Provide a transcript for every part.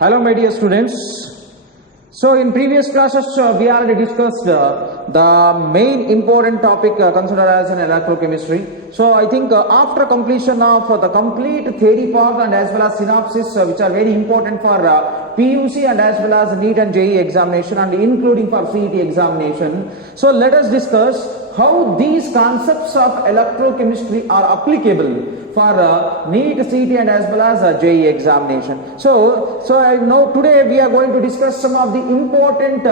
Hello my dear students. So in previous classes we already discussed the main important topic considered as an electrochemistry. So I think after completion of the complete theory part and as well as synopsis which are very important for PUC and as well as NEET and JEE examination and including for CET examination. So let us discuss how these concepts of electrochemistry are applicable for NEET, CET and as well as JEE examination. So I know today we are going to discuss some of the important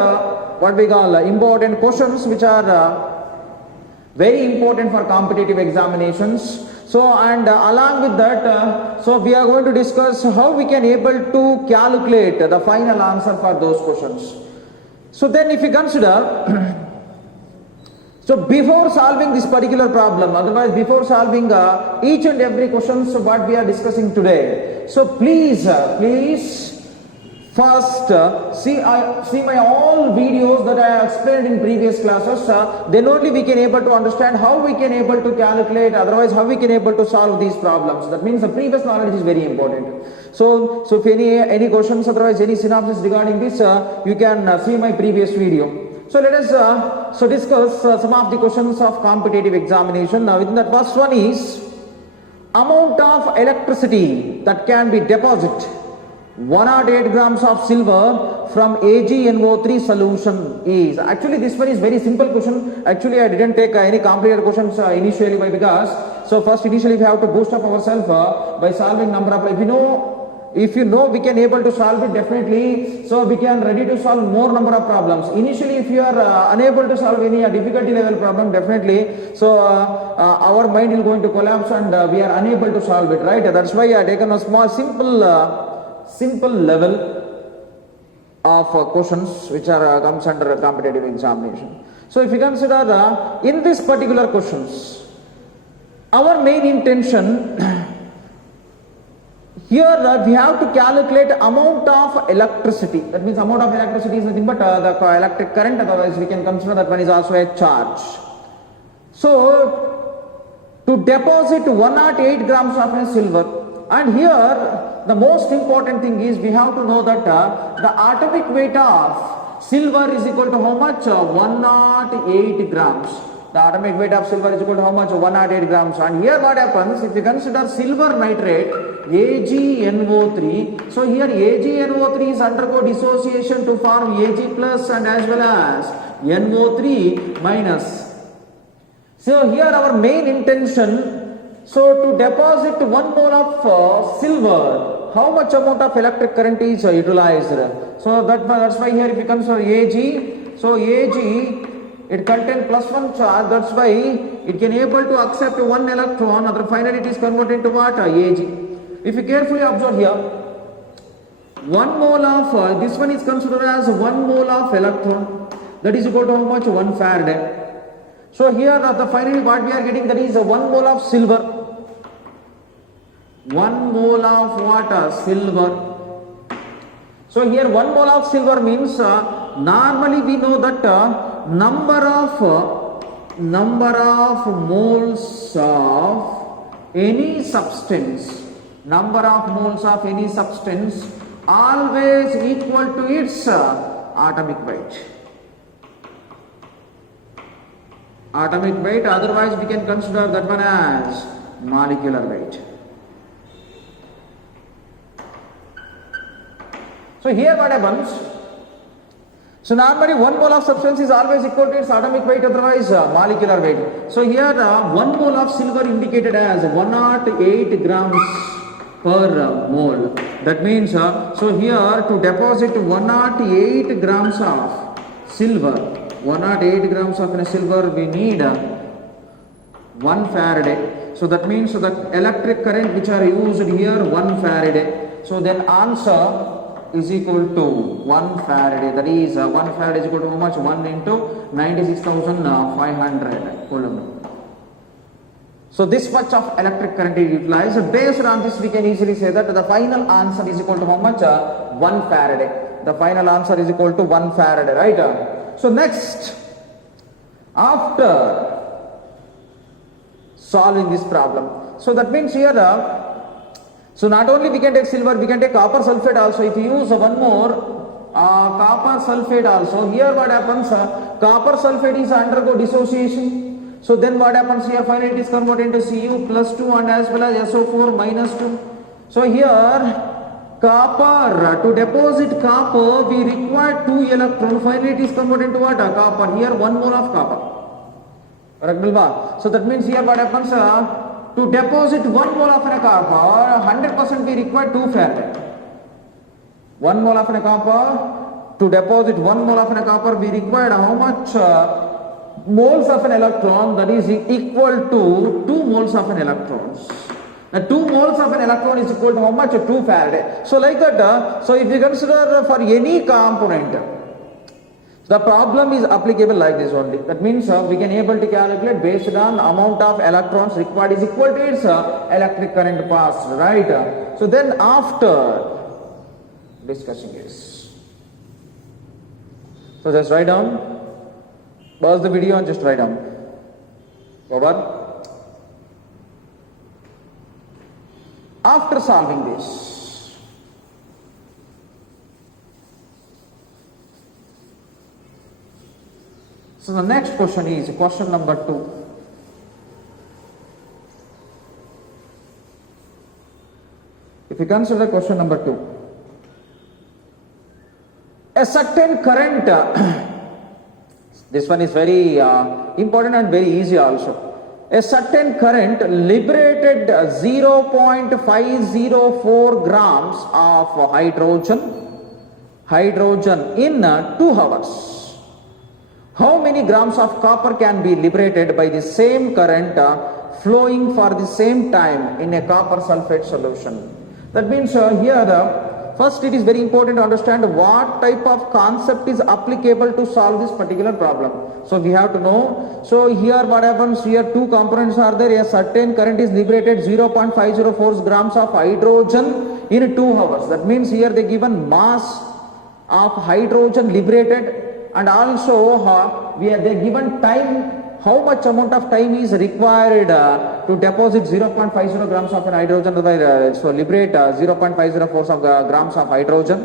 what we call important questions which are very important for competitive examinations. So and along with that so we are going to discuss how we can able to calculate the final answer for those questions. So then if you consider so before solving this particular problem, otherwise before solving each and every question so what we are discussing today, so please first see my all videos that I have explained in previous classes, then only we can able to understand how we can able to calculate, otherwise how we can able to solve these problems. That means the previous knowledge is very important. So if any questions, otherwise any synopsis regarding this, you can see my previous video. So let us discuss some of the questions of competitive examination. Now within that, first one is amount of electricity that can be deposited 108 grams of silver from AgNO3 solution is. Actually this one is very simple question. Actually I didn't take any complicated questions initially. Why? Because so first initially we have to boost up ourselves by solving number of, if you know we can able to solve it definitely, so we can ready to solve more number of problems. Initially if you are unable to solve any difficulty level problem, definitely so our mind is going to collapse and we are unable to solve it, right? That's why I taken a small simple level of questions which are comes under competitive examination. So if you consider in this particular questions, our main intention here we have to calculate amount of electricity. That means amount of electricity is nothing but the electric current, otherwise we can consider that one is also a charge. So to deposit 108 grams of silver, and here the most important thing is we have to know that the atomic weight of silver is equal to how much? 108 grams. The atomic weight of silver is equal to how much? 108 grams. And here what happens, if you consider silver nitrate AgNO3, so here AgNO3 is undergo dissociation to form Ag plus and as well as NO3 minus. So here our main intention, so to deposit 1 mole of silver, how much amount of electric current is utilized? So that's why here if you consider Ag, so Ag it contains plus 1 charge, that's why it can able to accept 1 electron, other finally it is converted into what? Ag. If you carefully observe here, 1 mole of this one is considered as 1 mole of electron, that is equal to how much? 1 Faraday. So here the finally what we are getting, that is 1 mole of silver. 1 mole of what? Silver. So here 1 mole of silver means normally we know that number of moles of any substance, always equal to its atomic weight. Otherwise we can consider that one as molecular weight. So here what happens? So normally 1 mole of substance is always equal to its atomic weight, otherwise molecular weight. So here 1 mole of silver indicated as 108 grams per mole. That means so here to deposit 108 grams of silver, 108 grams of silver we need 1 Faraday. So that means the electric current which are used here 1 Faraday. So then answer is equal to 1 Faraday. That is 1 Faraday is equal to how much? 1 into 96,500 Coulomb. So this much of electric current is utilized. Based on this we can easily say that the final answer is equal to how much? 1 Faraday. The final answer is equal to 1 Faraday, right? So next, after solving this problem, so that means here So not only we can take silver, we can take copper sulfate also. If you use one more copper sulfate also, here what happens, copper sulfate is undergo dissociation. So then what happens here, finally it is converted into Cu plus 2 and as well as SO4 minus 2. So here copper, to deposit copper we require 2 electrons, finally it is converted into what? Copper, here 1 mole of copper. Correct, Bilba? So that means here what happens, to deposit 1 mole of a copper, 100% we require 2 Faraday. 1 mole of a copper, to deposit 1 mole of a copper we required how much moles of an electron, that is equal to 2 moles of an electron. Now 2 moles of an electron is equal to how much? 2 Faraday. So like that, so if you consider for any component, the problem is applicable like this only. That means we can able to calculate based on amount of electrons required is equal to its electric current passed, right? So then after discussing this, so just write down, pause the video and just write down. Over. After solving this, so the next question is question number 2. If you consider question number 2, a certain current, this one is very important and very easy also. A certain current liberated 0.504 grams of hydrogen in 2 hours. How many grams of copper can be liberated by the same current flowing for the same time in a copper sulfate solution? That means first it is very important to understand what type of concept is applicable to solve this particular problem. So we have to know. So here what happens, here 2 components are there. A certain current is liberated 0.504 grams of hydrogen in 2 hours. That means here they given mass of hydrogen liberated, and also they given time, how much amount of time is required to deposit 0.50 grams of an hydrogen, so liberate 0.504 grams of hydrogen.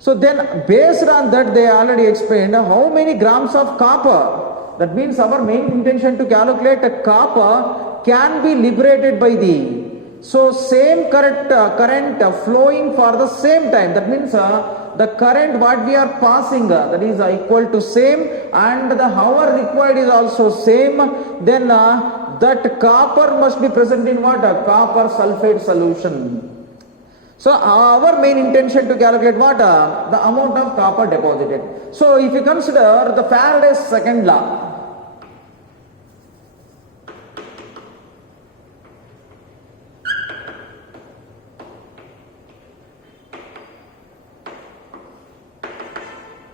So then based on that they already explained how many grams of copper. That means our main intention to calculate a copper can be liberated by the, so same current flowing for the same time. That means the current what we are passing, that is equal to same, and the hour required is also same. Then that copper must be present in what? Copper sulfate solution. So our main intention to calculate what? The amount of copper deposited. So if you consider the Faraday's second law,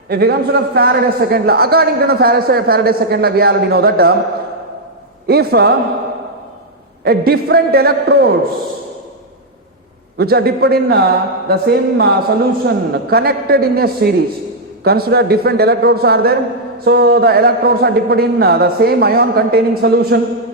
if you consider Faraday's second law, according to the Faraday's second law, we already know that if a different electrodes which are dipped in the same solution connected in a series, consider different electrodes are there. So the electrodes are dipped in the same ion containing solution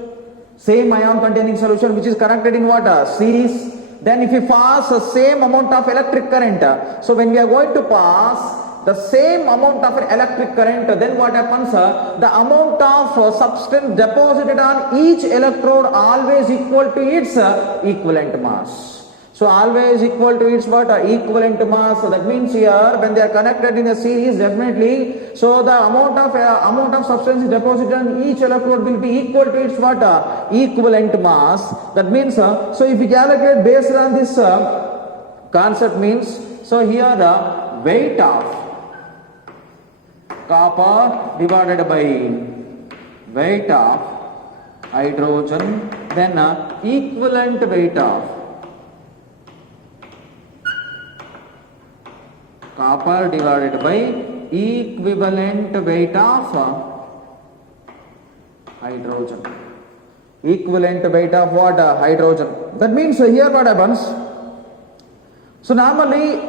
which is connected in what? Series. Then if you pass the same amount of electric current, so when we are going to pass the same amount of electric current, then what happens? The amount of substance deposited on each electrode always equal to its equivalent mass. So always equal to its what? Equivalent mass. So that means here when they are connected in a series, definitely, so the amount of substance deposited on each electrode will be equal to its what? Equivalent mass. That means, so if we calculate based on this concept means, so here the weight of copper divided by weight of hydrogen, then equivalent weight of copper divided by equivalent weight of hydrogen. Equivalent weight of what? Hydrogen. That means here what happens? So normally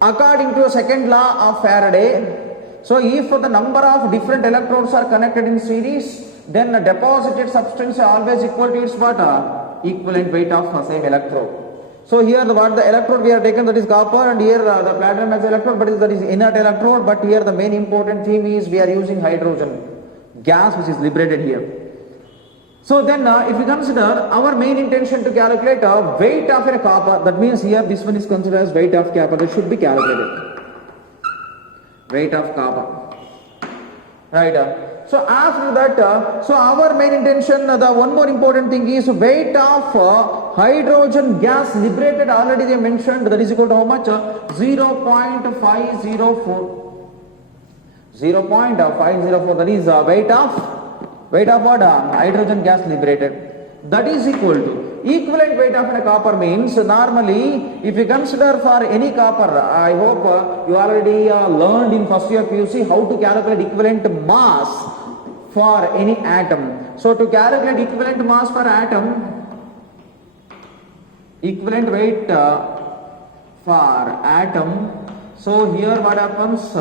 according to the second law of Faraday, so if the number of different electrodes are connected in series, then the deposited substance is always equal to its what? Equivalent weight of same electrode. So here the electrode we have taken, that is copper, and here the platinum as electrode, but that is inert electrode. But here the main important theme is we are using hydrogen gas which is liberated here. So then if we consider our main intention to calculate weight of a copper, that means here this one is considered as weight of copper, that should be calculated. Weight of copper. Right. So after that, so our main intention, the one more important thing is weight of hydrogen gas liberated, already they mentioned, that is equal to how much? 0.504. 0.504, that is weight of what? Hydrogen gas liberated. That is equal to equivalent weight of a copper means normally if you consider for any copper, I hope you already learned in first year PUC how to calculate equivalent mass for any atom. So to calculate equivalent mass for atom, equivalent weight for atom, so here what happens,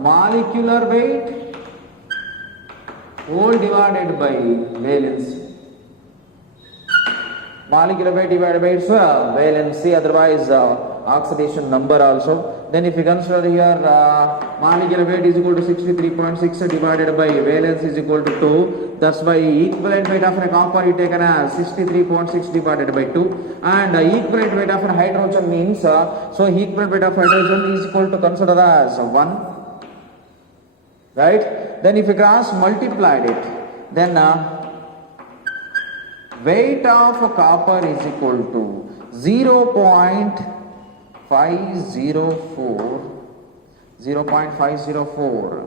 molecular weight whole divided by valency. Molecular weight divided by its valency, otherwise oxidation number also. Then if you consider here molecular weight is equal to 63.6 divided by valence is equal to 2. That's why equivalent weight of a copper is taken as 63.6 divided by 2. And equivalent weight of a hydrogen means, so equivalent weight of hydrogen is equal to consider as 1. Right? Then if you cross multiplied it, then weight of copper is equal to 0.504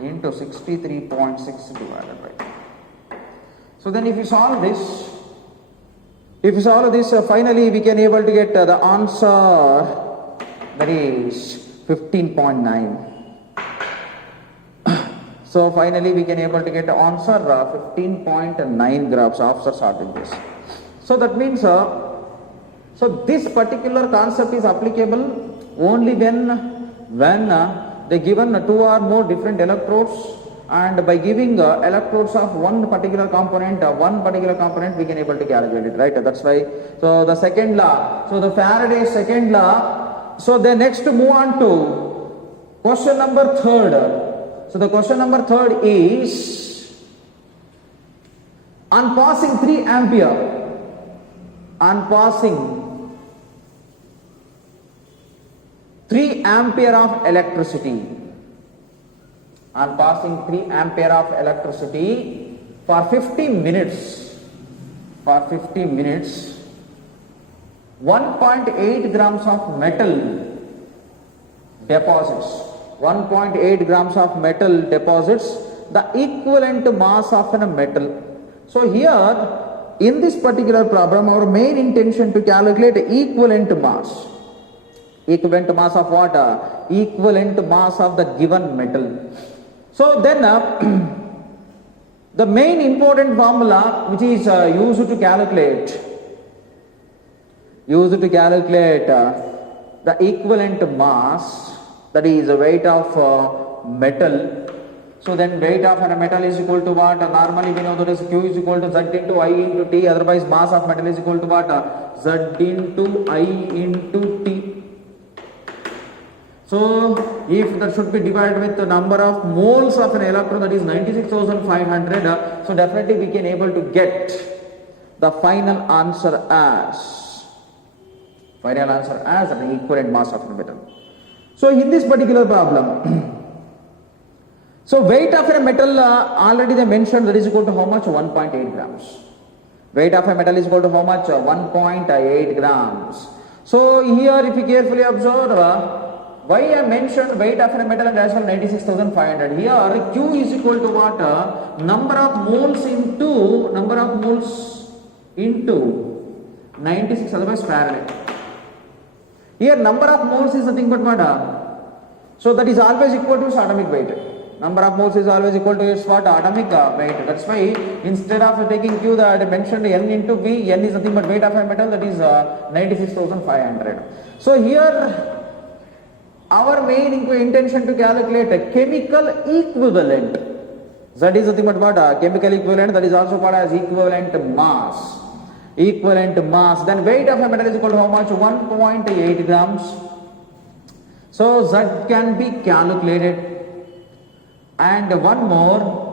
into 63.6 divided by 2. So then if you solve this, finally we can able to get the answer, that is 15.9. So finally we can able to get the answer 15.9 grams after solving this. So that means so this particular concept is applicable only when they given 2 or more different electrodes, and by giving electrodes of one particular component we can able to calculate it, right? That's why, so the second law, so the Faraday's second law. So then next move on to question number 3rd. So the question number 3rd is, on passing 3 ampere, on passing 3 ampere of electricity, on passing 3 ampere of electricity for 50 minutes, 1.8 grams of metal deposits, 1.8 grams of metal deposits the equivalent mass of a metal. So here in this particular problem our main intention to calculate equivalent mass. Equivalent mass of what? Equivalent mass of the given metal. So then the main important formula which is used to calculate the equivalent mass, that is the weight of metal. So then weight of a metal is equal to what? Normally we know that is Q is equal to Z into I into T, otherwise mass of metal is equal to what? Z into I into T. So if that should be divided with the number of moles of an electron, that is 96,500, so definitely we can able to get the final answer as an equivalent mass of a metal. So in this particular problem, so weight of a metal already they mentioned, that is equal to how much? 1.8 grams. Weight of a metal is equal to how much? 1.8 grams. So here if you carefully observe, why I mentioned weight of a metal and as well 96,500. Here Q is equal to what? Number of moles into 96, otherwise Faraday. Here number of moles is nothing but what? So that is always equal to its atomic weight. Number of moles is always equal to its what? Atomic weight. That's why instead of taking Q, that I mentioned N into V, N is nothing but weight of a metal, that is 96,500. So here our main intention to calculate a chemical equivalent. Z is nothing but what? Chemical equivalent, that is also called as equivalent mass. equivalent mass. Then weight of a metal is equal to how much? 1.8 grams. So Z can be calculated. And one more.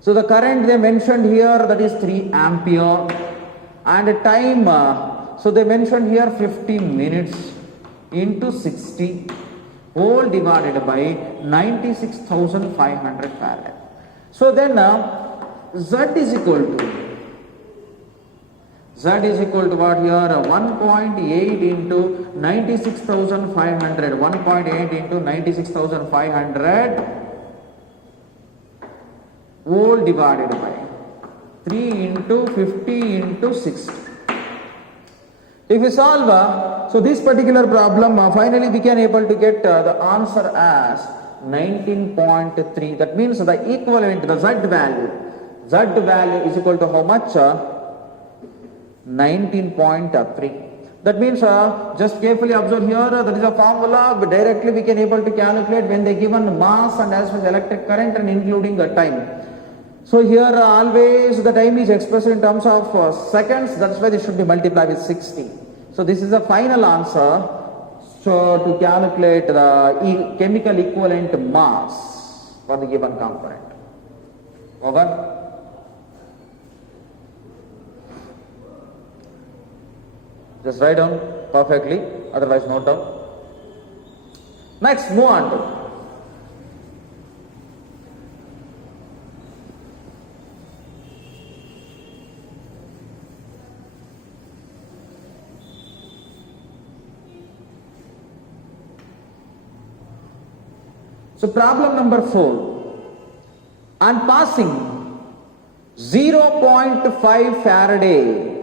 So the current they mentioned here, that is 3 ampere. And time, so they mentioned here 50 minutes into 60 whole divided by 96,500 Faraday. So then Z is equal to what here? 1.8 into 96,500. 1.8 into 96,500 whole divided by 3 into 50 into 60. If we solve, so this particular problem, finally we can able to get the answer as 19.3. That means the equivalent, the Z value is equal to how much? 19.3. That means just carefully observe here, that is a formula, but directly we can able to calculate when they given mass and as well as electric current and including the time. So here always the time is expressed in terms of seconds, that's why this should be multiplied with 60. So this is the final answer. So to calculate the chemical equivalent mass for the given component. Over. Just write down perfectly, otherwise note down. Next, move on to so problem number 4. On passing 0.5 Faraday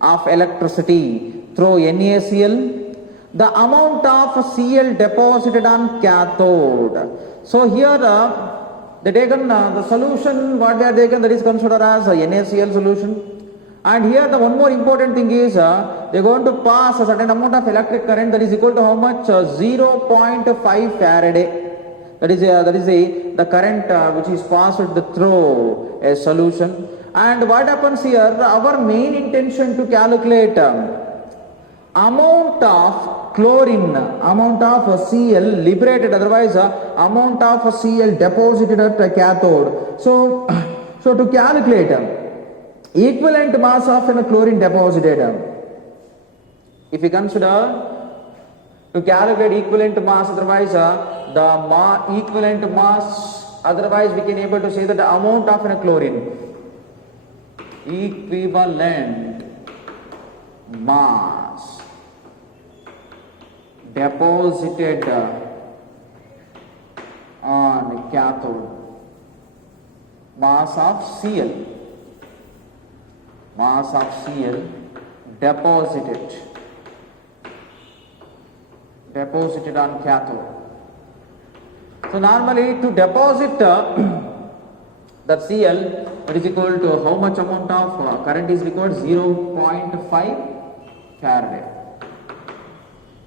of electricity through NaCl, the amount of Cl deposited on cathode. So here they taken the solution, what they are taken, that is considered as a NaCl solution. And here the one more important thing is they are going to pass a certain amount of electric current that is equal to how much? 0.5 Faraday. That is the current which is passed through a solution. And what happens here, our main intention to calculate amount of chlorine, amount of Cl liberated, otherwise amount of Cl deposited at a cathode. So to calculate equivalent mass of a chlorine deposited, if you consider to calculate equivalent mass, otherwise the equivalent mass, otherwise we can able to say that the amount of a chlorine, equivalent mass deposited on cathode, mass of Cl deposited on cathode. So normally to deposit that Cl, it is equal to how much amount of current is required? 0.5 Faraday.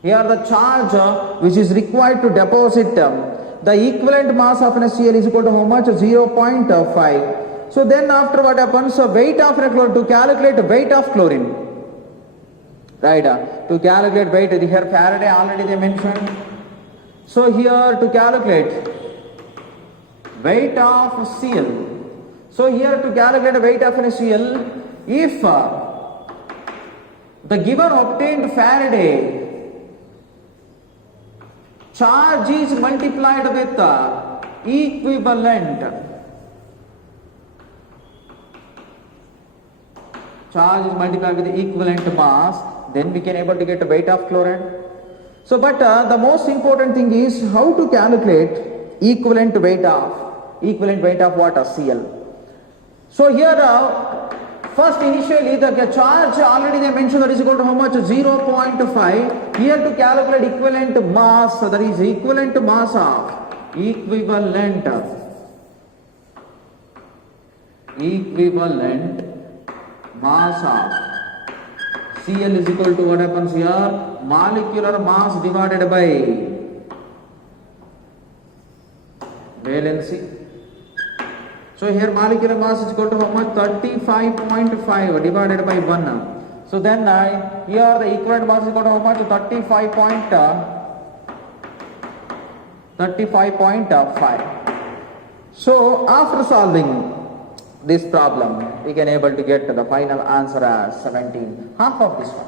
Here the charge which is required to deposit the equivalent mass of an Cl is equal to how much? 0.5. So then after what happens? Weight of chlorine, to calculate weight of chlorine. Right, to calculate weight, here Faraday already they mentioned. So here to calculate weight of Cl. So here to calculate the weight of NaCl, if the given obtained Faraday charge is multiplied with equivalent mass, then we can able to get the weight of chlorine. So but the most important thing is how to calculate equivalent weight of what? Cl. So here first initially the charge already they mentioned that is equal to how much? 0.5. Here to calculate equivalent mass, that is equivalent mass of Cl is equal to what happens here? Molecular mass divided by valency. So here molecular mass is equal to how much? 35.5 divided by 1. So then here the equivalent mass is equal to how much? 35.5. So after solving this problem, we can able to get the final answer as 17. Half of this one.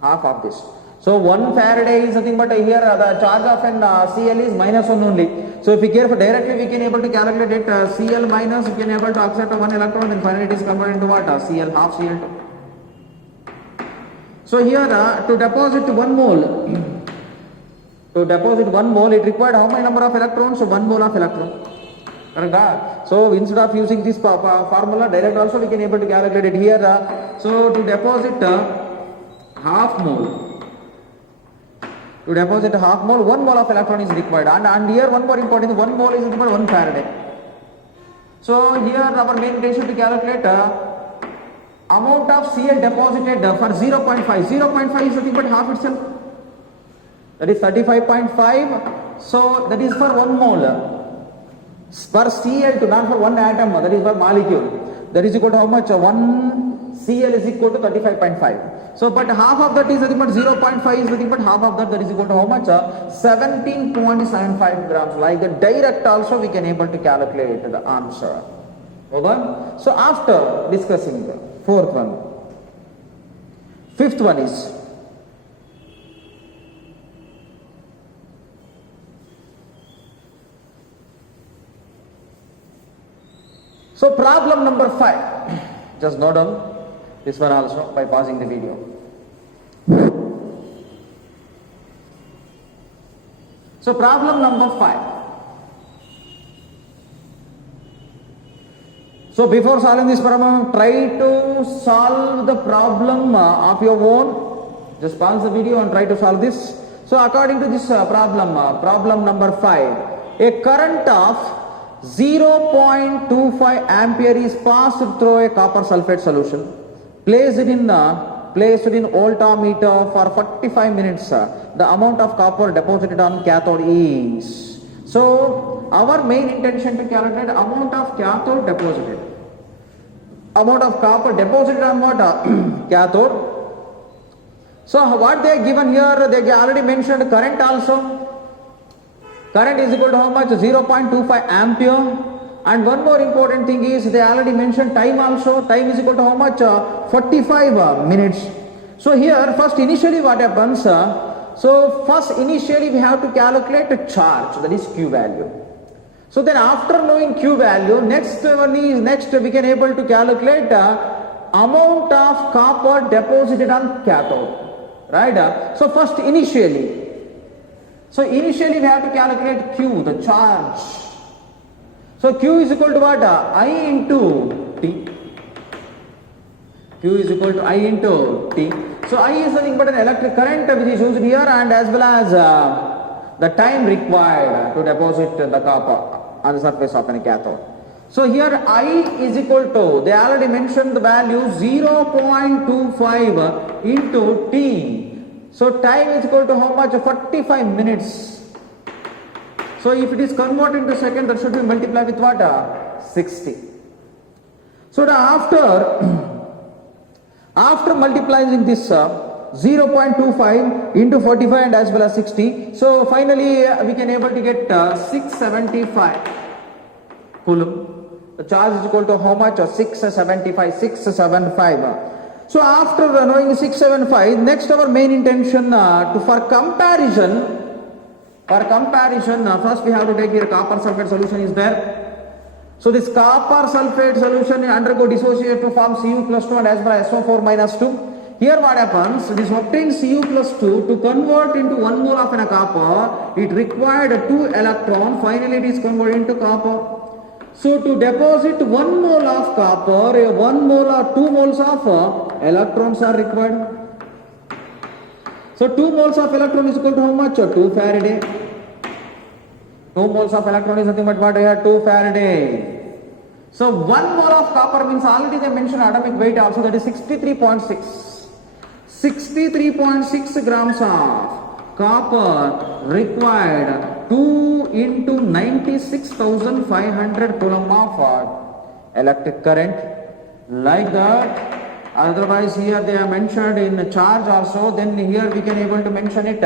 Half of this. So 1 Faraday is nothing but here the charge of an Cl is -1 only. So if we care for directly, we can able to calculate it Cl minus, we can able to accept 1 electron, then finally it is converted into what? Cl half Cl2. So here to deposit 1 mole, it required how many number of electrons? So 1 mole of electron. Correct? So instead of using this formula direct also we can able to calculate it here. So to deposit half mole. To deposit half mole, 1 mole of electron is required, and here one more important, 1 mole is equal to 1 Faraday. So here our main intention to calculate amount of Cl deposited for 0.5. 0.5 is nothing but half itself. That is 35.5. So that is for 1 mole. For Cl2, not for 1 atom, that is for molecule. That is equal to how much? 1 Cl is equal to 35.5. So, but half of that is nothing but 0.5 is nothing but half of that is equal to how much? 17.75 grams. Like the direct also we can able to calculate the answer. Over. So after discussing the fourth one, fifth one is so problem number 5. Just note down this one also by pausing the video. So problem number 5. So before solving this problem, try to solve the problem of your own. Just pause the video and try to solve this. So according to this problem number 5, a current of 0.25 ampere is passed through a copper sulfate solution. Placed in voltmeter for 45 minutes. The amount of copper deposited on cathode is. So our main intention to calculate amount of cathode deposited. Amount of copper deposited on what? Cathode. So what they are given here, they already mentioned current also. Current is equal to how much? 0.25 ampere. And one more important thing is they already mentioned time also. Time is equal to how much? 45 minutes. So here first initially what happens? So first initially we have to calculate the charge, that is Q value. So then after knowing Q value, next we can able to calculate amount of copper deposited on cathode. Right? So first initially. So initially we have to calculate Q, the charge. So Q is equal to what? I into T. Q is equal to I into T. So I is nothing but an electric current which is used here, and as well as the time required to deposit the copper on the surface of a cathode. So here I is equal to, they already mentioned the value 0.25 into T. So time is equal to how much? 45 minutes. So if it is converted into second, that should be multiplied with what? 60. So after multiplying this 0.25 into 45 and as well as 60, so finally we can able to get 675 coulomb. The charge is equal to how much? 675. So after knowing 675, next our main intention for comparison, first we have to take here copper sulfate solution is there. So this copper sulfate solution undergo dissociate to form Cu plus 2 and as well as SO4 minus 2. Here what happens, this obtains Cu plus 2 to convert into 1 mole of copper, it required 2 electron, finally it is converted into copper. So to deposit 1 mole of copper, 1 mole or 2 moles of electrons are required. So 2 moles of electron is equal to how much? 2 Faraday. 2 moles of electron is nothing but what? 2 Faraday. So 1 mole of copper means already they mentioned atomic weight also, that is 63.6. 63.6 grams of copper required 2 into 96,500 coulomb of electric current, like that. Otherwise here they are mentioned in charge also, then here we can able to mention it.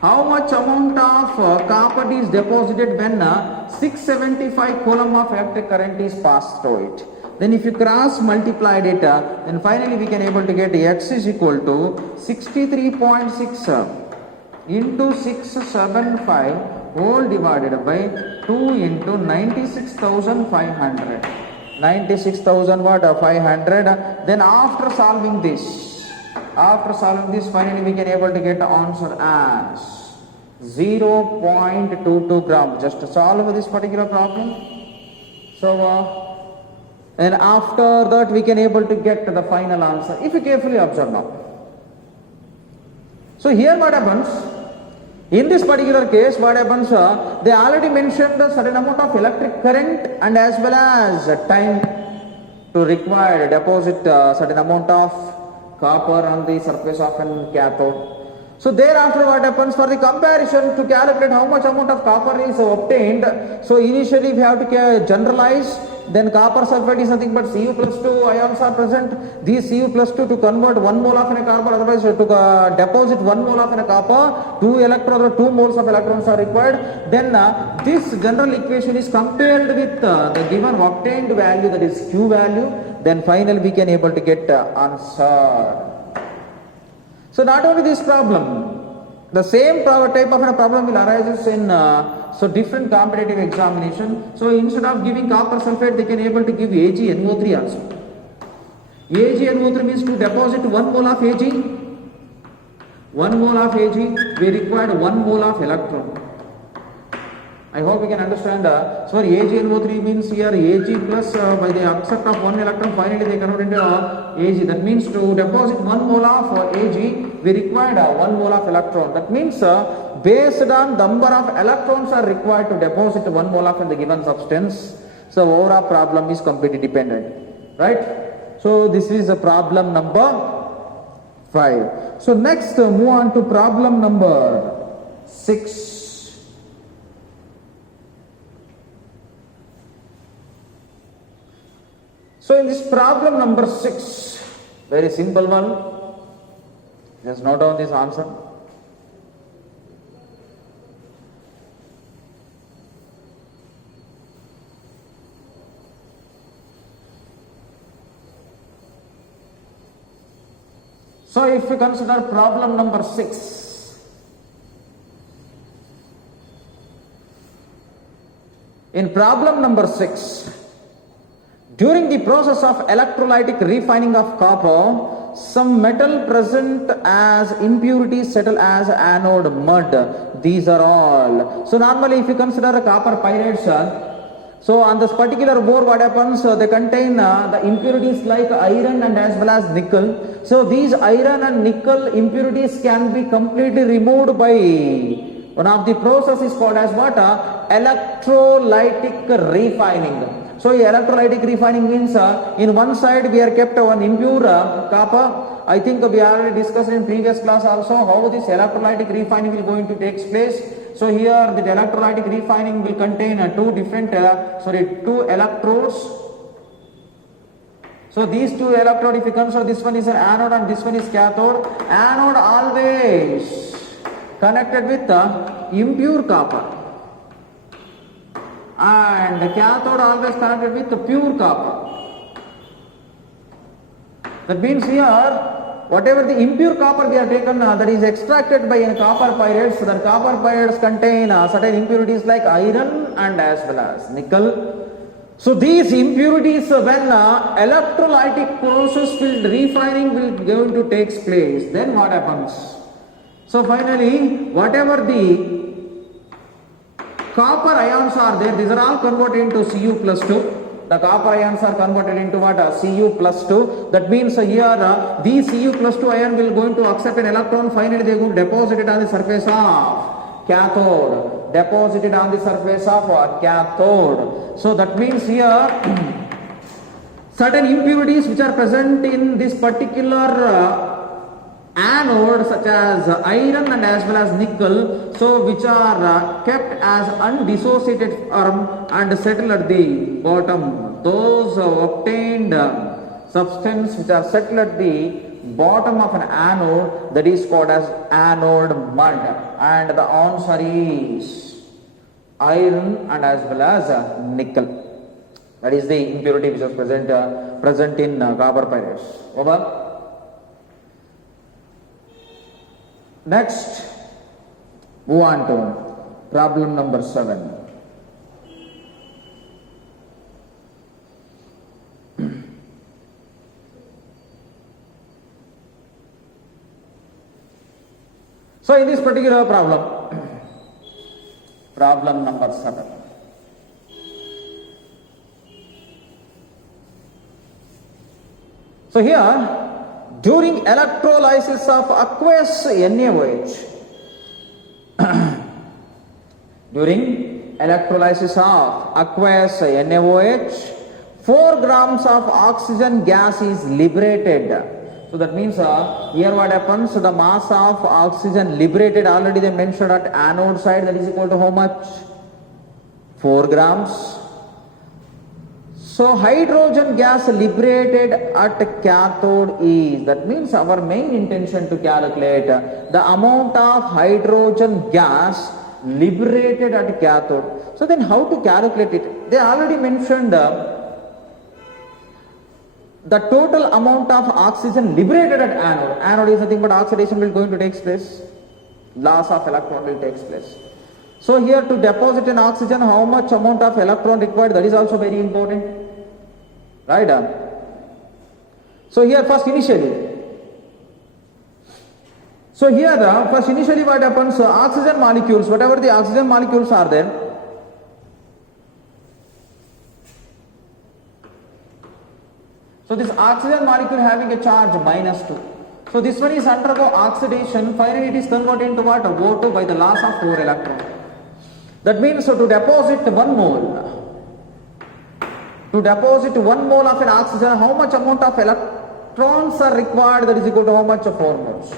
How much amount of copper is deposited when 675 coulomb of electric current is passed through it. Then if you cross multiply it, then finally we can able to get X is equal to 63.6 into 675 whole divided by 2 into 96,500. 96,000 what? 500. Then after solving this, finally we can able to get the answer as 0.22 gram. Just to solve this particular problem. So and after that we can able to get the final answer if you carefully observe now. So here what happens, in this particular case what happens, they already mentioned a certain amount of electric current and as well as time to require deposit certain amount of copper on the surface of an cathode. So thereafter what happens, for the comparison to calculate how much amount of copper is obtained, so initially we have to generalize, then copper sulfate is nothing but Cu plus 2 ions are present. These Cu plus 2 to convert 1 mole of a copper, otherwise to deposit 1 mole of a copper, 2 electrons or 2 moles of electrons are required. Then this general equation is compared with the given obtained value, that is Q value, then finally we can able to get answer. So not only this problem, the same type of a problem will arise in different competitive examination. So instead of giving copper sulfate, they can able to give AgNO3 also. AgNO3 means to deposit 1 mole of Ag. 1 mole of Ag, we required 1 mole of electron. I hope you can understand. So AgNO3 means here Ag plus by the accept of 1 electron, finally they convert into Ag. That means to deposit 1 mole of Ag, we required 1 mole of electron. That means based on number of electrons are required to deposit 1 mole of the given substance. So overall problem is completely dependent, right? So this is a problem number 5. So next move on to problem number 6. So in this problem number 6, very simple one, just note down this answer. So if we consider problem number 6, in problem number 6, during the process of electrolytic refining of copper, some metal present as impurities settle as anode mud. These are all. So normally if you consider a copper pyrites, so on this particular ore what happens, they contain the impurities like iron and as well as nickel. So these iron and nickel impurities can be completely removed by one of the process is called as what? Electrolytic refining. So electrolytic refining means in one side we are kept one impure copper. I think we already discussed in previous class also how this electrolytic refining will going to take place. So here the electrolytic refining will contain two electrodes. So these two electrodes, if you consider this one is an anode and this one is cathode, anode always connected with impure copper, and the cathode always connected with the pure copper. That means here, whatever the impure copper they are taken, that is extracted by a copper pyrites, that copper pyrites contain certain impurities like iron and as well as nickel. So these impurities, when electrolytic process refining will going to take place, then what happens? So finally, whatever the copper ions are there, these are all converted into Cu plus 2. The copper ions are converted into what? Cu plus 2. That means here these Cu plus 2 ion will going to accept an electron. Finally they will deposit it on the surface of cathode. Deposit it on the surface of cathode. So that means here certain impurities which are present in this particular anode such as iron and as well as nickel, so which are kept as undissociated form and settle at the bottom. Those obtained substance which are settled at the bottom of an anode, that is called as anode mud, and the answer is iron and as well as nickel. That is the impurity which is present in copper pyrites. Over. Next, move on to problem number 7. So in this particular problem, problem number 7. So here, during electrolysis of aqueous NaOH, during electrolysis of aqueous NaOH, 4 grams of oxygen gas is liberated. So that means here what happens, the mass of oxygen liberated, already they mentioned at anode side, that is equal to how much? 4 grams. So hydrogen gas liberated at cathode is, that means our main intention to calculate the amount of hydrogen gas liberated at cathode. So then how to calculate it? They already mentioned the total amount of oxygen liberated at anode. Anode is nothing but oxidation will going to take place. Loss of electron will take place. So here to deposit an oxygen, how much amount of electron required, that is also very important. Right? So here first initially. So here first initially what happens, oxygen molecules, whatever the oxygen molecules are there, so this oxygen molecule having a charge -2. So this one is undergo oxidation, finally it is converted into what? O2 by the loss of 4 electrons. That means so to deposit 1 mole, to deposit 1 mole of an oxygen, how much amount of electrons are required? That is equal to how much? 4 moles.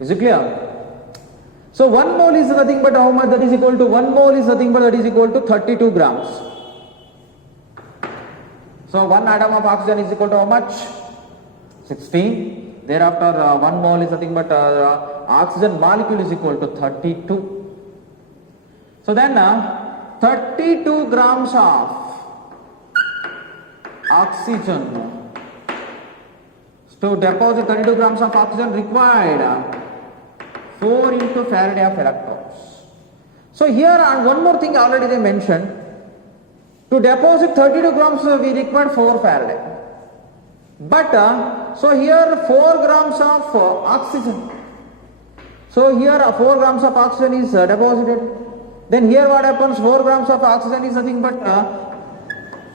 Is it clear? So 1 mole is nothing but how much? That is equal to 1 mole is nothing but that is equal to 32 grams. So 1 atom of oxygen is equal to how much? 16. Thereafter 1 mole is nothing but oxygen molecule is equal to 32. So then 32 grams of oxygen, to deposit 32 grams of oxygen required 4 into Faraday of electrons. So here one more thing already they mentioned, to deposit 32 grams we required 4 Faraday. But so here 4 grams of oxygen. So here 4 grams of oxygen is deposited. Then here what happens, 4 grams of oxygen is nothing but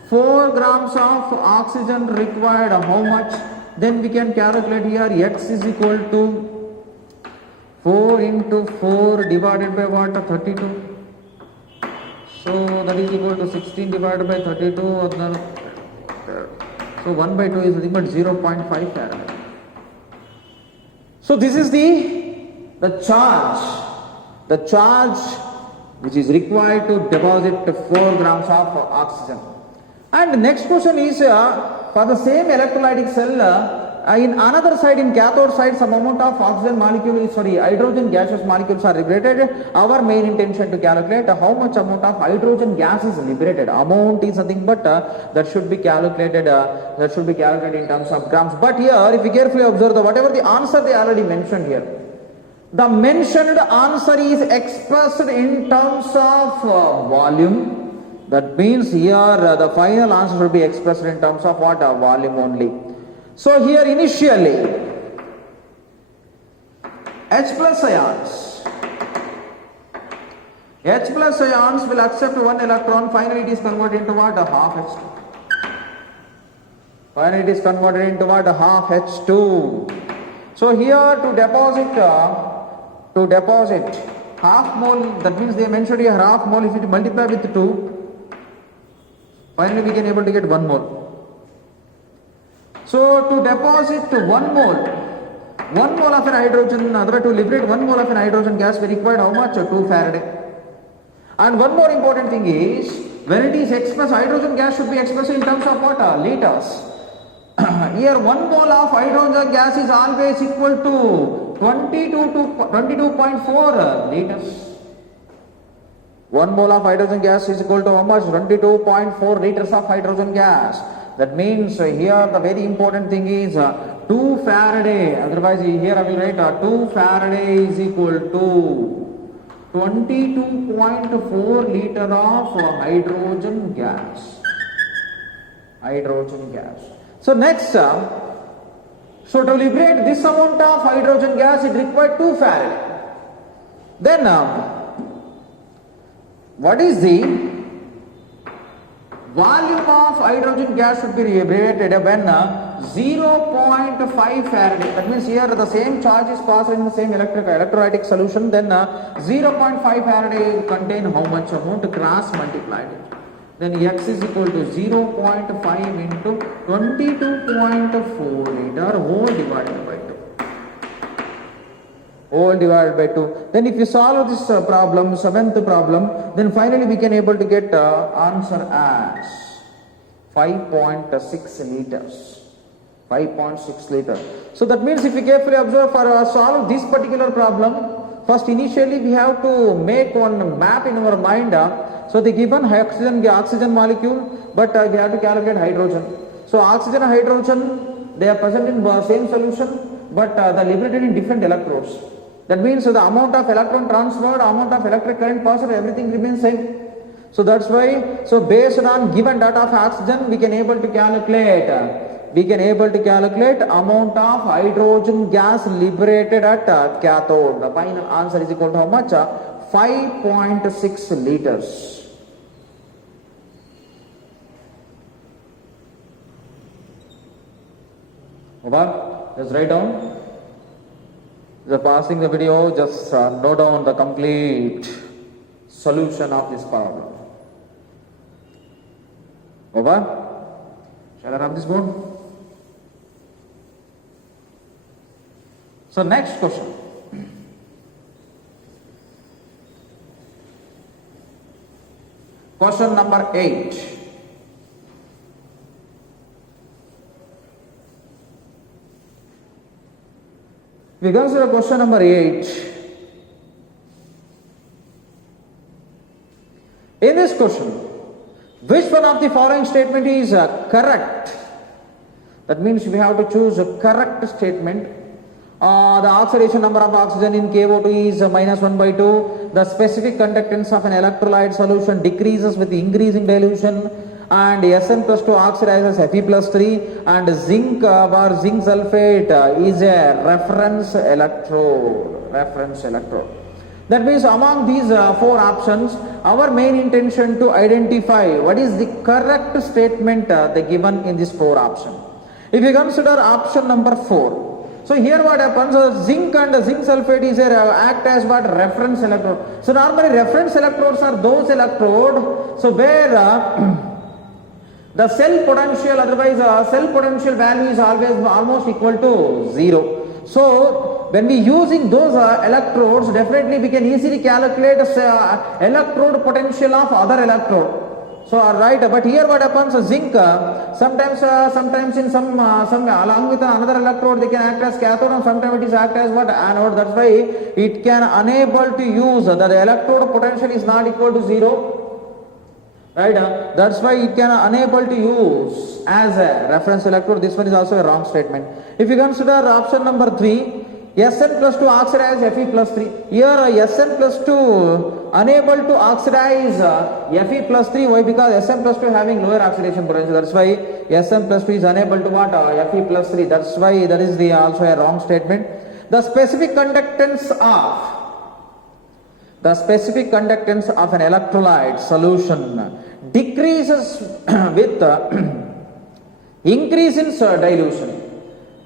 4 grams of oxygen required how much? Then we can calculate here x is equal to 4 into 4 divided by what? 32. So that is equal to 16 divided by 32. So 1 by 2 is nothing but 0.5 Faraday. So this is the charge which is required to deposit 4 grams of oxygen. And next question is for the same electrolytic cell, in another side, in cathode side, some amount of oxygen molecule, hydrogen gaseous molecules are liberated. Our main intention to calculate how much amount of hydrogen gas is liberated. Amount is nothing but that should be calculated in terms of grams. But here, if you carefully observe whatever the answer they already mentioned here, the mentioned answer is expressed in terms of volume. That means here the final answer should be expressed in terms of what? Volume only. So here initially H plus ions will accept 1 electron, finally it is converted into what? Half H2. Finally it is converted into what? Half H2. So here to deposit half mole, that means they mentioned here half mole, if it multiply with 2, finally we can able to get 1 mole. So to deposit 1 mole of an hydrogen, otherwise to liberate 1 mole of an hydrogen gas, we require how much? 2 Faraday. And one more important thing is, when it is expressed, hydrogen gas should be expressed in terms of what? Liters. Here 1 mole of hydrogen gas is always equal to 22.4 liters. 1 mole of hydrogen gas is equal to how much? 22.4 liters of hydrogen gas. That means here the very important thing is 2 Faraday. Otherwise here I will write 2 Faraday is equal to 22.4 liter of hydrogen gas. Hydrogen gas. So next, so to liberate this amount of hydrogen gas, it required 2 Faraday. Then what is the volume of hydrogen gas should be liberated when 0.5 Faraday. That means here the same charge is passed in the same electrolytic solution. Then 0.5 Faraday contain how much amount? Cross multiplied. Then X is equal to 0.5 into 22.4 liter whole divided by 2. Whole divided by 2. Then if you solve this problem, 7th problem, then finally we can able to get answer as 5.6 liters. 5.6 liters. So that means if you carefully observe, for solve this particular problem, first initially we have to make one map in our mind. So the given oxygen molecule, but we have to calculate hydrogen. So oxygen and hydrogen, they are present in the same solution, but they are liberated in different electrodes. That means the amount of electron transferred, amount of electric current passed, everything remains same. So that's why, so based on given data of oxygen, we can able to calculate amount of hydrogen gas liberated at cathode. The final answer is equal to how much? 5.6 liters. Over. Just write down. Just passing the video, just note down the complete solution of this problem. Over. Shall I rub this board? So next question. Question number 8. We consider question number 8. In this question, which one of the following statement is correct? That means we have to choose a correct statement. The oxidation number of oxygen in KO2 is minus 1 by 2. The specific conductance of an electrolyte solution decreases with increasing dilution, and Sn plus 2 oxidizes Fe plus 3, and zinc or zinc sulfate is a reference electrode. That means among these 4 options, our main intention to identify what is the correct statement they given in this 4 option. If you consider option number 4, so here what happens, zinc and zinc sulfate is act as what? Reference electrode. So normally reference electrodes are those electrodes, so where the cell potential, otherwise cell potential value is always almost equal to 0. So when we using those electrodes, definitely we can easily calculate electrode potential of other electrode. So right, but here what happens, zinc sometimes in some along with another electrode they can act as cathode, and sometimes it is act as what? Anode. That's why it can unable to use the electrode potential is not equal to 0. Right, that's why it can unable to use as a reference electrode. This one is also a wrong statement. If you consider option number 3, Sn plus 2 oxidize Fe plus 3. Here Sn plus 2 unable to oxidize Fe plus 3. Why? Because Sn plus 2 having lower oxidation potential. That's why Sn plus 2 is unable to what? Fe plus 3. That's why that is the also a wrong statement. The specific conductance of an electrolyte solution decreases with increase in dilution.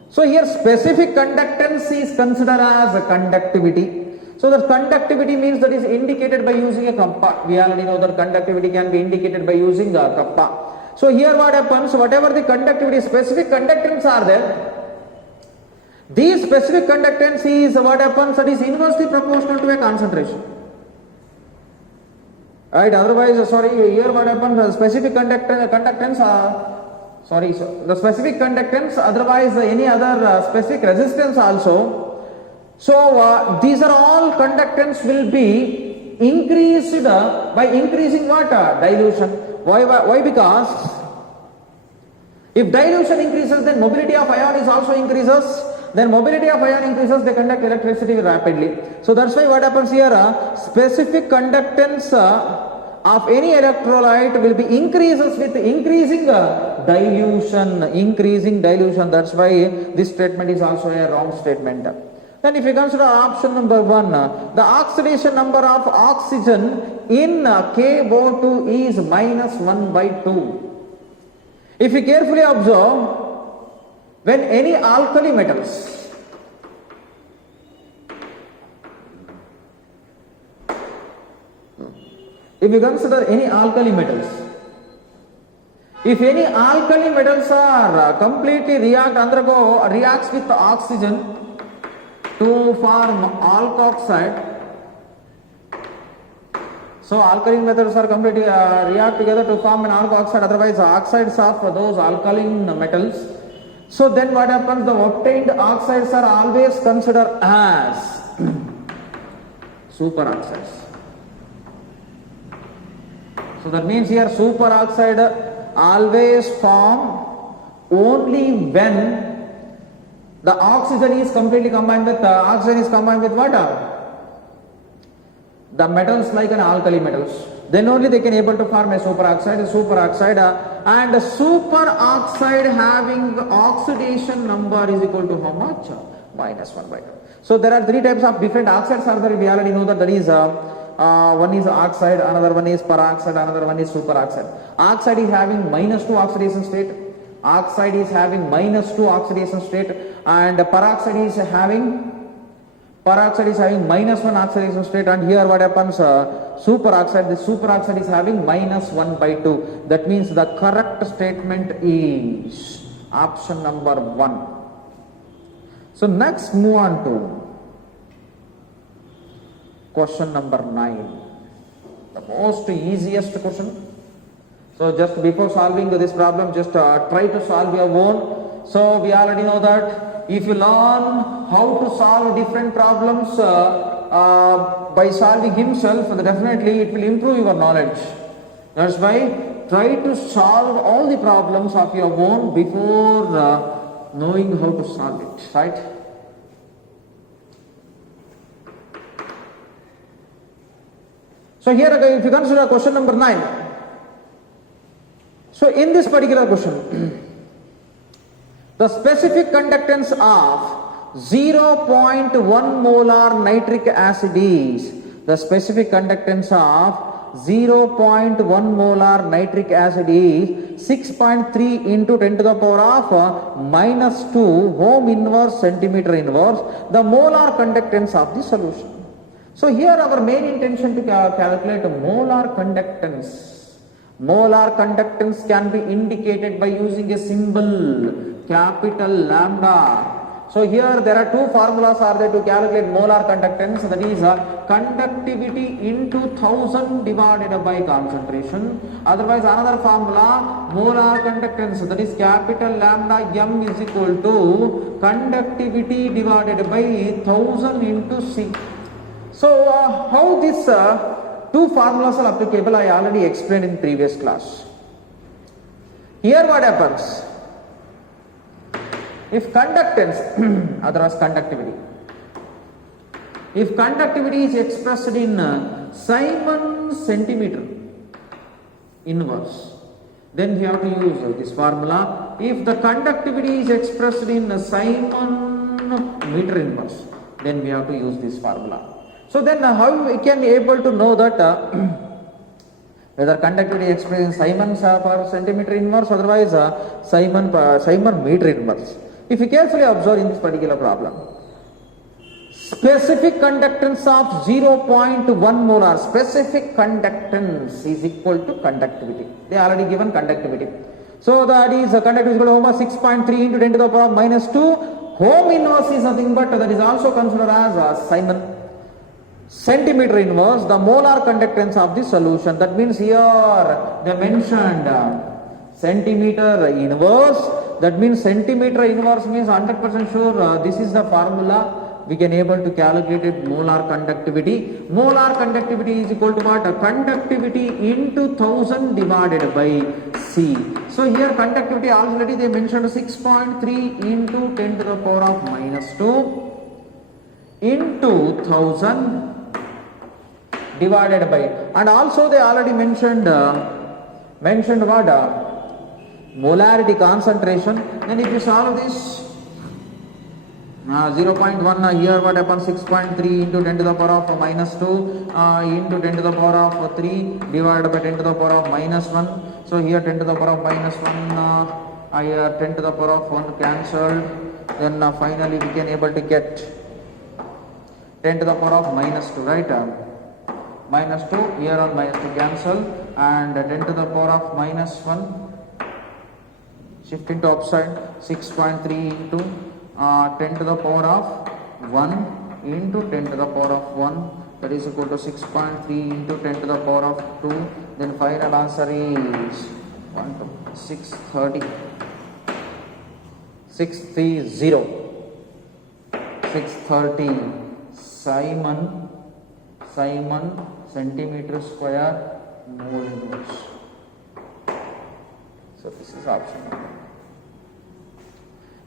So here specific conductance is considered as a conductivity. So the conductivity means that is indicated by using a kappa. We already know that conductivity can be indicated by using the kappa. So here what happens, whatever the conductivity, specific conductance are there, these specific conductance is what happens, that is inversely proportional to a concentration. Right, otherwise, here what happens, specific conductance the specific conductance, otherwise any other specific resistance also. So these are all conductance will be increased by increasing what? Dilution. Why? Because if dilution increases, then mobility of ion is also increases. Then mobility of ion increases, they conduct electricity rapidly. So that's why what happens here, specific conductance of any electrolyte will be increases with increasing dilution. That's why this statement is also a wrong statement. Then if you consider option number 1, the oxidation number of oxygen in KO2 is -1/2. If you carefully observe, when any alkali metals, if you consider any alkali metals, if any alkali metals are completely reacts with oxygen to form alkoxide, so alkaline metals are completely react together to form an alkoxide, otherwise oxides of those alkaline metals. So then what happens, the obtained oxides are always considered as superoxides. So that means here superoxide always form only when the oxygen is completely combined with what? The metals like an alkali metals. Then only they can able to form a superoxide. And superoxide having oxidation number is equal to how much? -1/2. So there are 3 types of different oxides are there. We already know that is one is oxide, another one is peroxide, another one is superoxide. Oxide is having -2 oxidation state. Oxide is having -2 oxidation state, and peroxide is having -1 oxidation state. And here what happens, superoxide, the superoxide is having -1/2. That means the correct statement is option number 1. So next move on to question number 9, the most easiest question. So just before solving this problem, just try to solve your own. So we already know that if you learn how to solve different problems by solving himself, definitely it will improve your knowledge. That's why try to solve all the problems of your own before knowing how to solve it, right? So here again, if you consider question number 9, so in this particular question, the specific conductance of 0.1 molar nitric acid is, the specific conductance of 0.1 molar nitric acid is 6.3 into 10 to the power of -2 ohm inverse centimeter inverse, the molar conductance of the solution. So here our main intention to calculate molar conductance. Molar conductance can be indicated by using a symbol capital lambda. So here there are 2 formulas are there to calculate molar conductance, that is conductivity into 1000 divided by concentration. Otherwise another formula, molar conductance, that is capital lambda m is equal to conductivity divided by 1000 into C. So how these 2 formulas are applicable, I already explained in previous class. Here what happens, if conductance otherwise conductivity, if conductivity is expressed in Simon centimeter inverse, then we have to use this formula. If the conductivity is expressed in Simon meter inverse, then we have to use this formula. So then how we can able to know that whether conductivity expressed in Siemens per centimeter inverse, otherwise Simon meter inverse. If you carefully observe in this particular problem, specific conductance of 0.1 molar. Specific conductance is equal to conductivity. They already given conductivity. So that is conductivity is equal to 6.3 into 10 to the power minus 2. Home inverse is nothing but that is also considered as Simon. Centimeter inverse, the molar conductance of the solution. That means here they mentioned centimeter inverse. That means centimeter inverse means 100% sure this is the formula. We can able to calculate it molar conductivity. Molar conductivity is equal to what? Conductivity into 1000 divided by C. So here conductivity already they mentioned 6.3 into 10 to the power of minus 2 into 1000 divided by, and also they already mentioned what? Molarity concentration. Then if you solve this 0.1 here what happens 6.3 into 10 to the power of minus 2 into 10 to the power of 3 divided by 10 to the power of minus 1. So here 10 to the power of minus 1 here 10 to the power of 1 cancelled. Then finally we can able to get 10 to the power of minus 2, right? Minus 2 here on minus 2 cancel, and 10 to the power of minus 1 shift into upside 6.3 into 10 to the power of 1 into 10 to the power of 1, that is equal to 6.3 into 10 to the power of 2. Then final answer is 630 Simon centimeter square mole inverse. So this is option.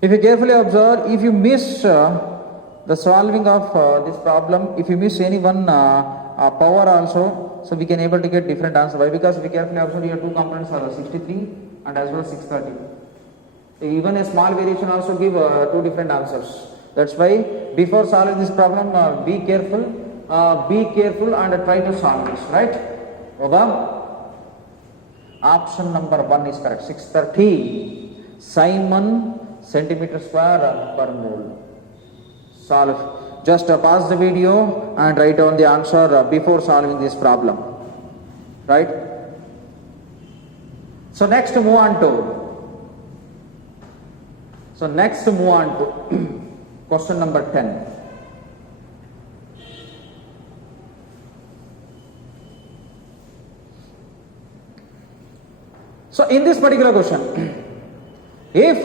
If you carefully observe, if you miss the solving of this problem, if you miss any one power also, so we can able to get different answer. Why? Because if you carefully observe, your two components are 63 and as well as 630. Even a small variation also give two different answers. That's why before solving this problem, be careful and try to solve this, right? Okay? Option number 1 is correct. 630 Simon centimeter square per mole. Solve. Just pause the video and write down the answer before solving this problem, right? So next move on to question number 10. So in this particular question, if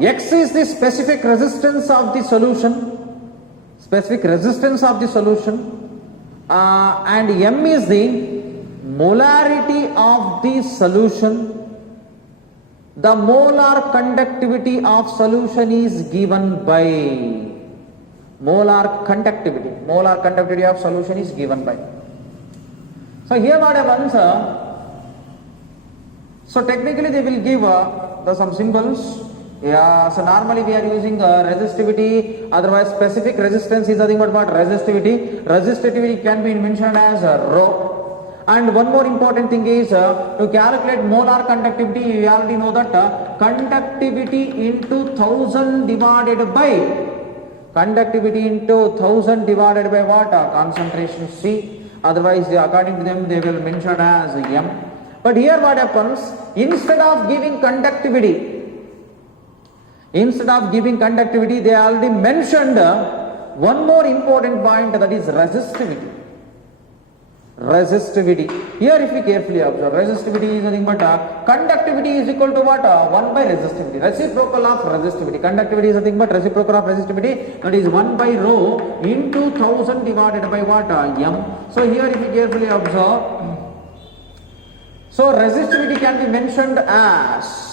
X is the specific resistance of the solution, and M is the molarity of the solution, the molar conductivity of solution is given by molar conductivity of solution is given by. So here what happens, so technically they will give some symbols. Yeah, so normally we are using resistivity, otherwise specific resistance is nothing but what? Resistivity. Resistivity can be mentioned as rho. And one more important thing is to calculate molar conductivity, you already know that conductivity into 1000 divided by what? Concentration C. Otherwise according to them they will mention as M. But here what happens, instead of giving conductivity they already mentioned one more important point, that is resistivity. Here if we carefully observe, resistivity is nothing but conductivity is equal to what? 1 by resistivity, reciprocal of resistivity. Conductivity is nothing but reciprocal of resistivity, that is 1 by rho into 1000 divided by what? M. So here if you carefully observe, so resistivity can be mentioned as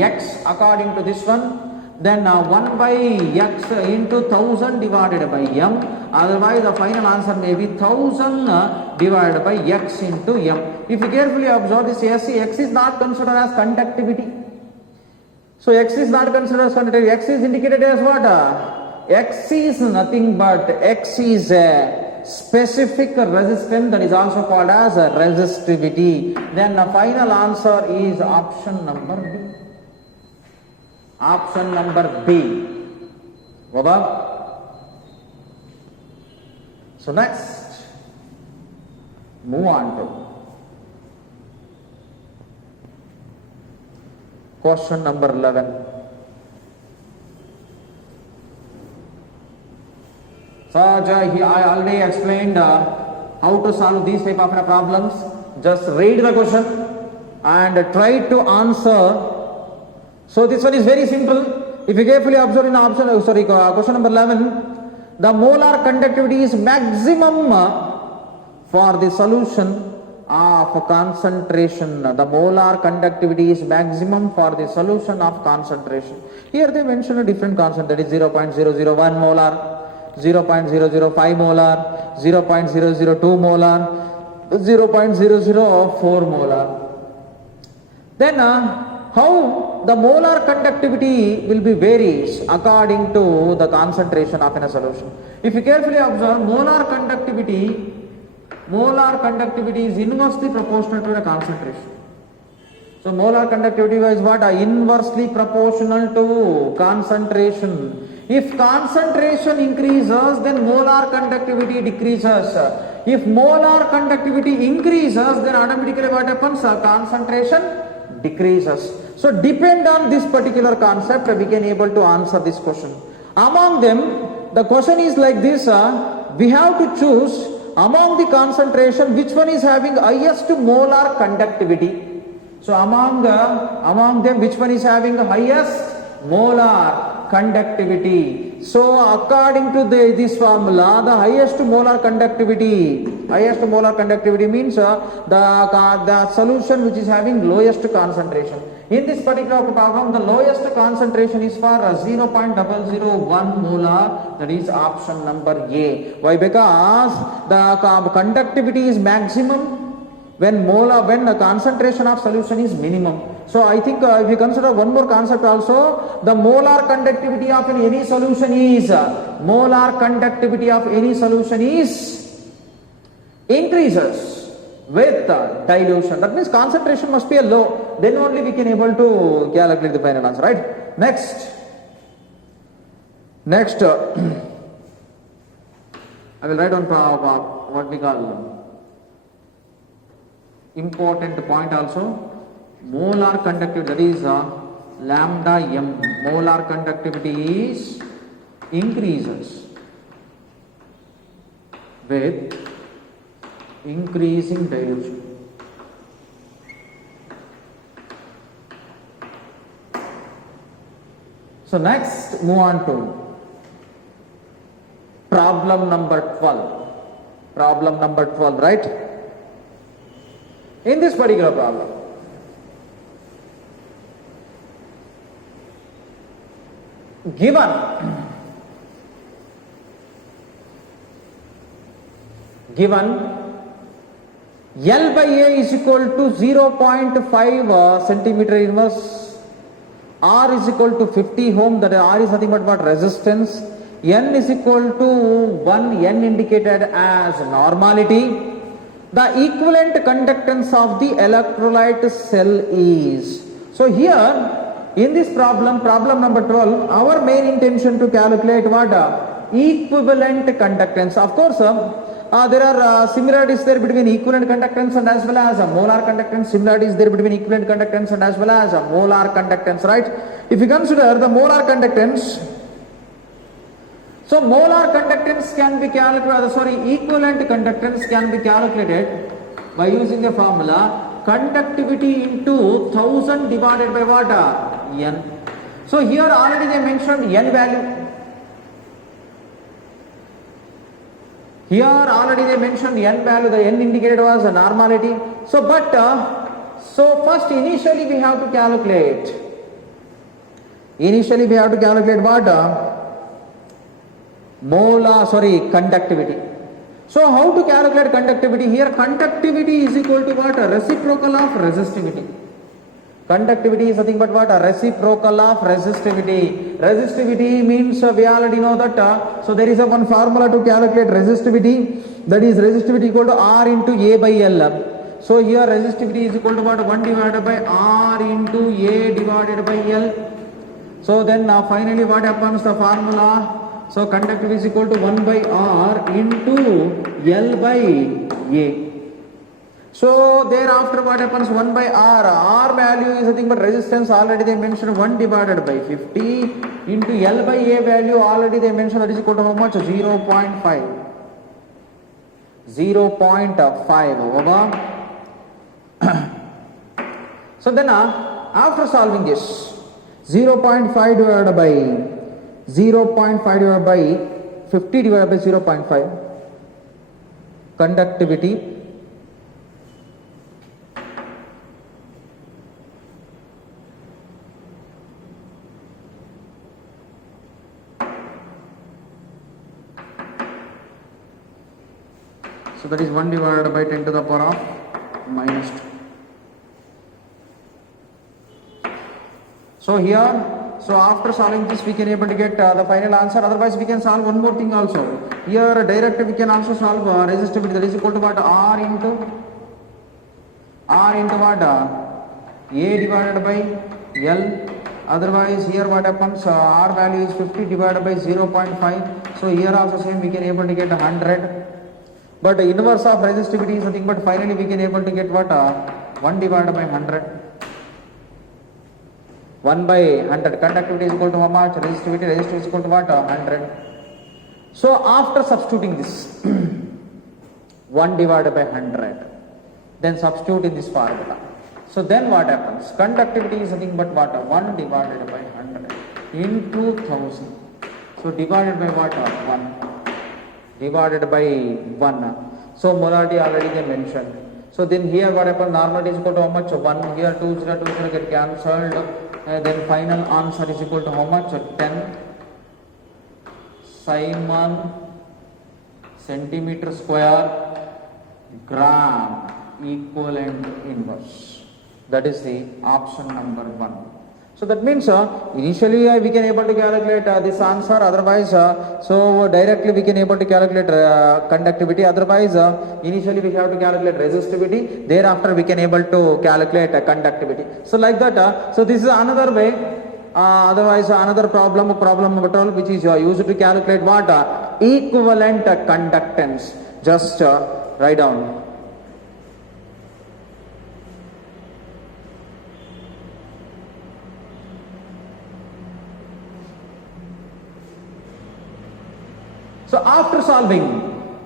X according to this one. Then 1 by X into 1000 divided by M. Otherwise the final answer may be 1000 divided by X into M. If you carefully observe this, X is not considered as conductivity. So X is not considered as conductivity. X is indicated as what? X is nothing but X is a specific resistance, that is also called as resistivity. Then the final answer is option number B. Over. So next, move on to question number 11. So I already explained how to solve these type of problems. Just read the question and try to answer. So this one is very simple. If you carefully observe in question number 11, the molar conductivity is maximum for the solution of concentration. The molar conductivity is maximum for the solution of concentration. Here they mention a different constant, that is 0.001 molar, 0.005 molar, 0.002 molar, 0.004 molar. Then how the molar conductivity will be varies according to the concentration of in a solution. If you carefully observe, molar conductivity is inversely proportional to the concentration. So molar conductivity is what? Inversely proportional to concentration. If concentration increases, then molar conductivity decreases. If molar conductivity increases, then automatically what happens? Concentration decreases. So depend on this particular concept, we can able to answer this question. Among them, the question is like this, we have to choose among the concentration which one is having highest molar conductivity. So among them, which one is having the highest molar conductivity? So according to this formula, the highest molar conductivity means the solution which is having lowest concentration. In this particular problem, the lowest concentration is for 0.001 molar, that is option number A. Why? Because the conductivity is maximum when the concentration of solution is minimum. So I think if you consider one more concept also, the molar conductivity of any solution is increases with dilution. That means concentration must be low, then only we can able to calculate the final answer, right? Next I will write on what we call important point also. Molar conductivity, that is lambda m. Molar conductivity is increases with increasing dilution. So next, move on to problem number 12. Problem number 12, right? In this particular problem, given L by A is equal to 0.5 centimeter inverse, R is equal to 50 ohm, that R is nothing but what? Resistance. N is equal to 1, N indicated as normality. The equivalent conductance of the electrolyte cell is. So here in this problem number 12, our main intention to calculate what? Equivalent conductance. Of course, there are similarities there between equivalent conductance and as well as molar conductance. Similarities there between equivalent conductance and as well as molar conductance, right? If you consider the molar conductance, so molar conductance can be calculated, equivalent conductance can be calculated by using the formula conductivity into 1000 divided by what? N. So here already they mentioned N value. Here already they mentioned N value, the N indicated was a normality. So first initially we have to calculate what? Conductivity. So how to calculate conductivity? Here conductivity is equal to what? Reciprocal of resistivity. Conductivity is nothing but what? Reciprocal of resistivity. Resistivity means we already know that. So there is one formula to calculate resistivity. That is resistivity equal to R into A by L. So here resistivity is equal to what? 1 divided by R into A divided by L. So then finally what happens? The formula So conductivity is equal to 1 by R into L by A. So thereafter what happens, 1 by R value is nothing but resistance, already they mentioned 1 divided by 50 into L by A value, already they mentioned that is equal to how much? 0.5. 0.5 over. So then after solving this, 0.5 divided by 0.5 divided by 50 divided by 0.5, conductivity so that is 1 divided by 10 to the power of minus 2. So here, so after solving this we can able to get the final answer. Otherwise we can solve one more thing also. Here directly we can also solve resistivity, that is equal to what? R into what? A divided by L. Otherwise here what happens, R value is 50 divided by 0.5. So here also same we can able to get 100. But the inverse of resistivity is nothing but finally we can able to get what? 1 divided by 100. 1 by 100. Conductivity is equal to how much? Resistivity. Resistivity is equal to what? 100. So after substituting this 1 divided by 100, then substitute in this formula. So then what happens? Conductivity is nothing but what? 1 divided by 100 into 1000. So divided by what? 1. Divided by 1. So molarity already they mentioned. So then here what happens? Normality is equal to how much? 1. Here 2 0 2 0 get cancelled. Then final answer is equal to how much? 10 Simon centimeter square gram equivalent inverse. That is the option number 1. So that means initially we can able to calculate this answer, otherwise so directly we can able to calculate conductivity, otherwise initially we have to calculate resistivity, thereafter we can able to calculate conductivity. So like that, so this is another way, otherwise another problem number 12, which is used to calculate what? Equivalent conductance. Just write down. So after solving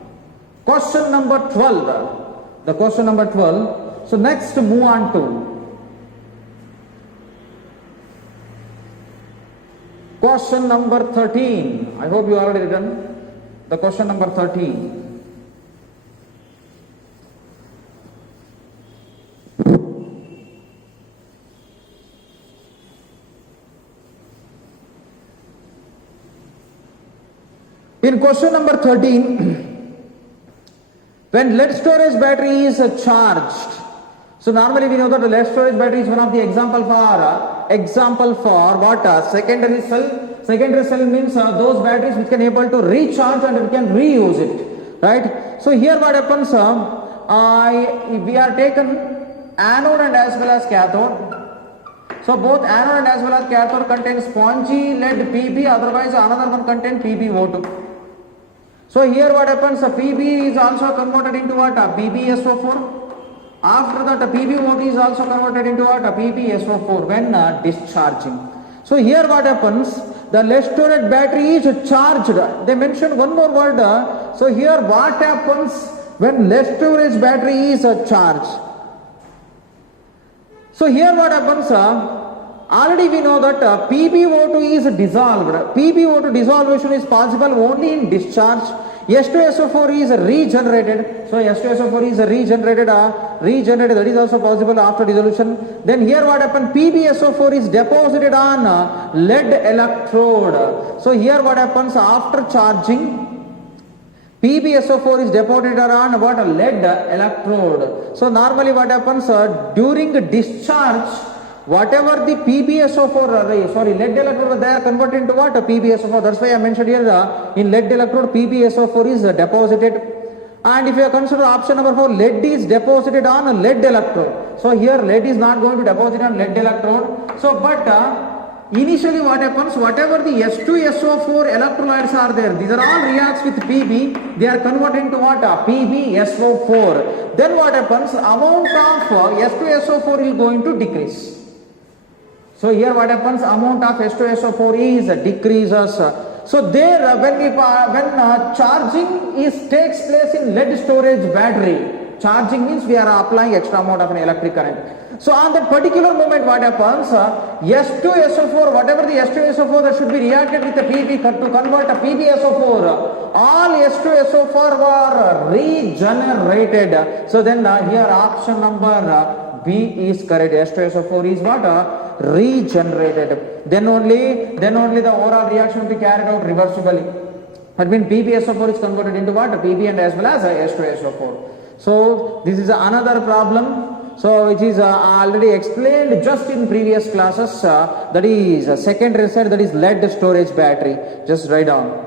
question number 12, the question number 12, so next move on to question number 13. I hope you already written the question number 13. In question number 13, when lead storage battery is charged, so normally we know that the lead storage battery is one of the example for what? Secondary cell. Secondary cell means those batteries which can able to recharge and we can reuse it, right? So here what happens, we are taken anode and as well as cathode. So both anode and as well as cathode contain spongy lead Pb, otherwise another one contain PbO2. So here what happens, Pb is also converted into what? PbSO4. After that PbO2 is also converted into what? PbSO4 when discharging. So here what happens, the lead storage battery is charged. They mentioned one more word. So here what happens when lead storage battery is charged? So here what happens, already we know that PbO2 is dissolved. PbO2 dissolution is possible only in discharge. H2SO4 is regenerated. So H2SO4 is regenerated, that is also possible after dissolution. Then here what happened, PbSO4 is deposited on lead electrode. So here what happens, after charging, PbSO4 is deposited on what? Lead electrode. So normally what happens, during discharge, whatever the PbSO4, lead electrode, they are converted into what? PbSO4. That's why I mentioned here in lead electrode PbSO4 is deposited. And if you consider option number 4, lead is deposited on a lead electrode. So here lead is not going to deposit on lead electrode. So but initially what happens, whatever the S2SO4 electrolytes are there, these are all reacts with Pb, they are converted into what? PbSO4. Then what happens, amount of S2SO4 is going to decrease. So here what happens, amount of S2SO4 is decreases. So there when charging takes place in lead storage battery, charging means we are applying extra amount of an electric current. So on that particular moment what happens, S2SO4, whatever the S2SO4 that should be reacted with the Pb to convert a PbSO4, all S2SO4 were regenerated. So then here option number B is correct. S2SO4 is what? Regenerated. Then only the overall reaction will be carried out reversibly. That means PbSO4 is converted into what? Pb and as well as S2SO4. So this is another problem. So which is already explained just in previous classes. That is second result, that is lead storage battery. Just write down.